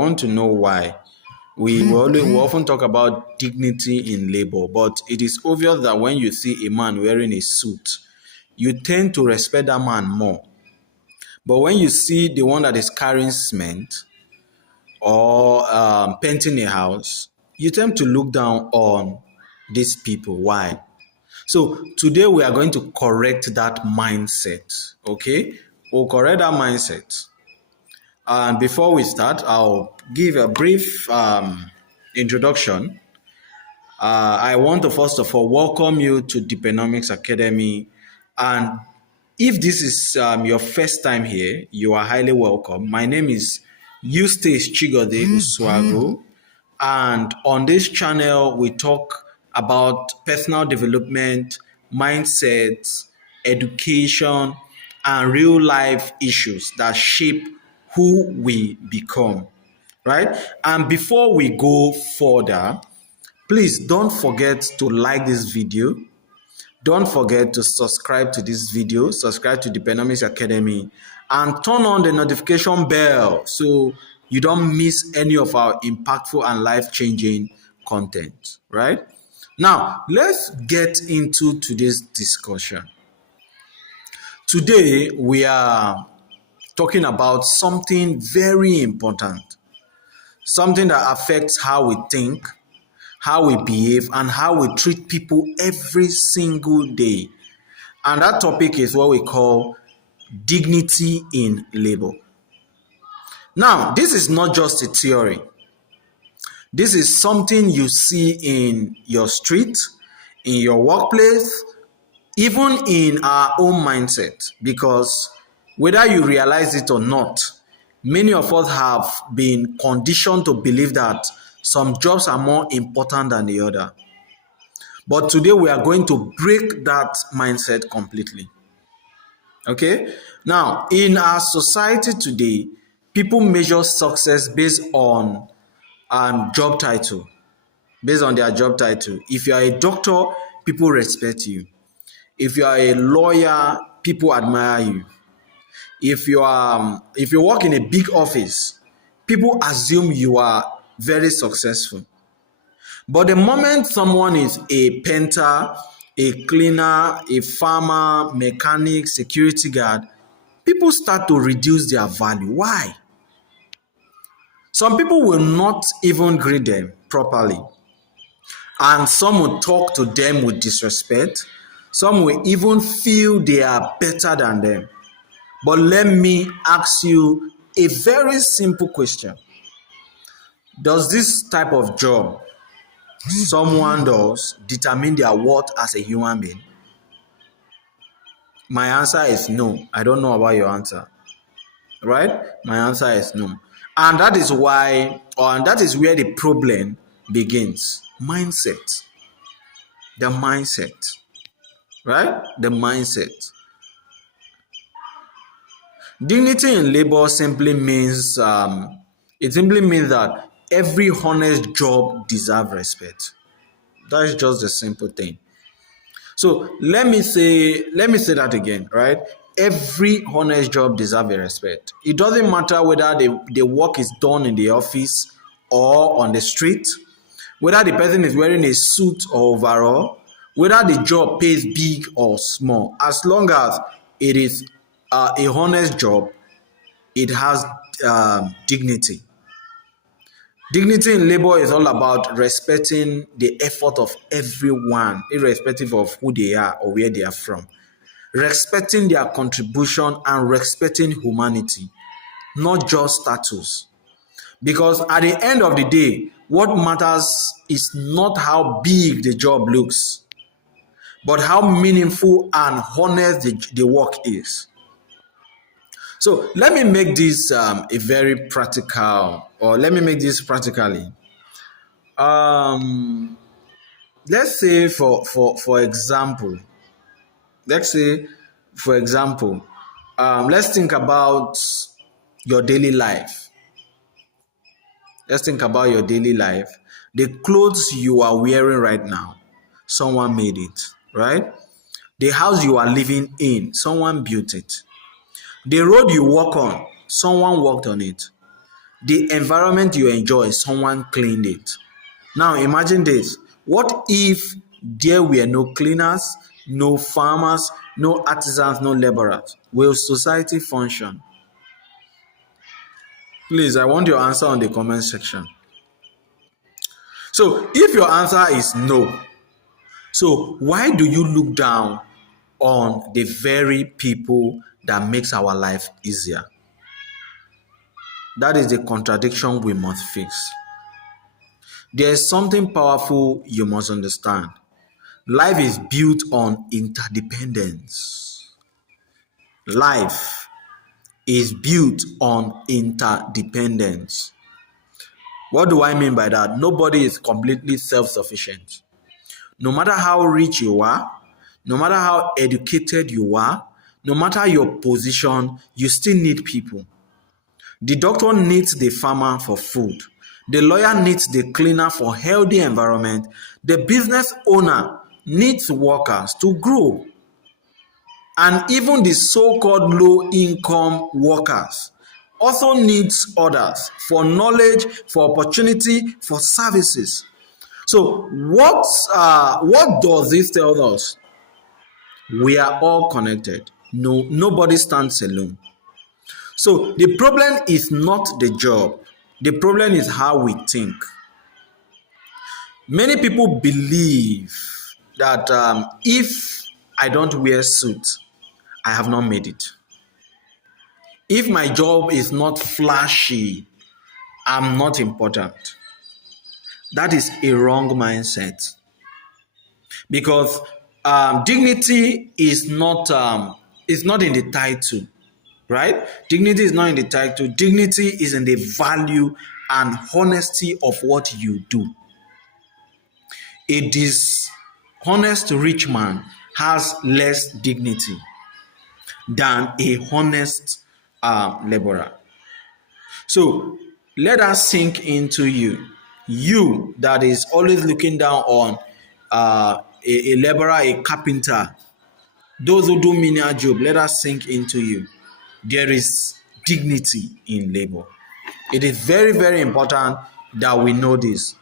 want to know why. We often talk about dignity in labor, but it is obvious that when you see a man wearing a suit, you tend to respect that man more. But when you see the one that is carrying cement or painting a house, you tend to look down on these people. Why? So today we are going to correct that mindset. Okay, we'll correct that mindset. And before we start, I'll give a brief introduction. I want to first of all welcome you to Deepenomics Academy. And if this is your first time here, you are highly welcome. My name is Eustace Chigode Uswago. And on this channel, we talk about personal development, mindset, education, and real life issues that shape who we become, right? And before we go further, please don't forget to like this video. Don't forget to subscribe to this video, subscribe to Deepenomics Academy, and turn on the notification bell so you don't miss any of our impactful and life-changing content, right? Now, let's get into today's discussion. Today, we are talking about something very important, something that affects how we think, how we behave, and how we treat people every single day. And that topic is what we call dignity in labor. Now, this is not just a theory. This is something you see in your street, in your workplace, even in our own mindset, because whether you realize it or not, many of us have been conditioned to believe that some jobs are more important than the other. But today we are going to break that mindset completely. Okay? Now, in our society today, people measure success based on job title, based on their job title. If you are a doctor, people respect you. If you are a lawyer, people admire you. If you work in a big office, people assume you are very successful. But the moment someone is a painter, a cleaner, a farmer, mechanic, security guard, people start to reduce their value. Why? Some people will not even greet them properly. And some will talk to them with disrespect. Some will even feel they are better than them. But let me ask you a very simple question. Does this type of job someone does determine their worth as a human being? My answer is no. I don't know about your answer. Right? My answer is no. And that is why, and that is where the problem begins. Mindset. The mindset. Right? The mindset. Dignity in labor simply means that every honest job deserves respect. That's just a simple thing. So let me say that again, right? Every honest job deserves a respect. It doesn't matter whether the work is done in the office or on the street, whether the person is wearing a suit or overall, whether the job pays big or small. As long as it is a honest job, it has dignity. Dignity in labor is all about respecting the effort of everyone, irrespective of who they are or where they are from. Respecting their contribution and respecting humanity, not just status. Because at the end of the day, what matters is not how big the job looks, but how meaningful and honest the work is. So let me make this a very practical, or let me make this practically. Let's say for example, let's think about your daily life. Let's think about your daily life. The clothes you are wearing right now, someone made it, right? The house you are living in, someone built it. The road you walk on, someone walked on it. the environment you enjoy, someone cleaned it. Now imagine this. What if there were no cleaners, no farmers, no artisans, no laborers? Will society function? Please, I want your answer on the comment section. So if your answer is no, so why do you look down on the very people that makes our life easier? That is the contradiction we must fix. There is something powerful you must understand. Life is built on interdependence. Life is built on interdependence. What do I mean by that? Nobody is completely self-sufficient. No matter how rich you are, no matter how educated you are, no matter your position, you still need people. The doctor needs the farmer for food. The lawyer needs the cleaner for healthy environment. The business owner needs workers to grow. And even the so-called low-income workers also needs others for knowledge, for opportunity, for services. So what does this tell us? We are all connected. Nobody stands alone. So the problem is not the job. The problem is how we think. Many people believe that if I don't wear suit, I have not made it. If my job is not flashy, I'm not important. That is a wrong mindset. Because dignity is not in the title, right? Dignity is not in the title. Dignity is in the value and honesty of what you do. A dishonest rich man has less dignity than a honest laborer. So let us sink into you. You that is always looking down on a laborer, a carpenter, those who do menial job, let us sink into you. There is dignity in labor. It is very, very important that we know this.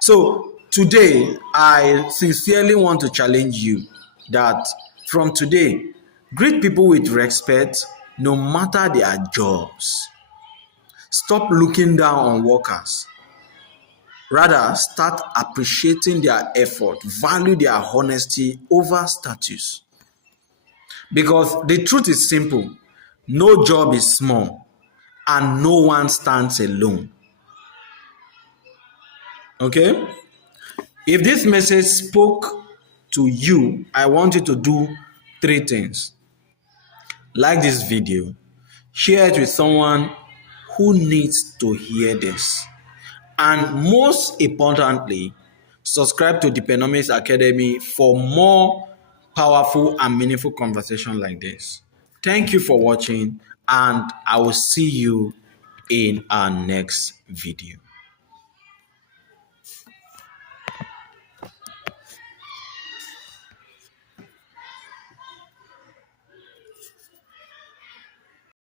So today, I sincerely want to challenge you that from today, greet people with respect no matter their jobs. Stop looking down on workers. Rather, start appreciating their effort, value their honesty over status. Because the truth is simple. No job is small and no one stands alone. Okay? If this message spoke to you, I want you to do 3 things. Like this video, share it with someone who needs to hear this. And most importantly, subscribe to Deepenomics Academy for more powerful and meaningful conversation like this. Thank you for watching, and I will see you in our next video.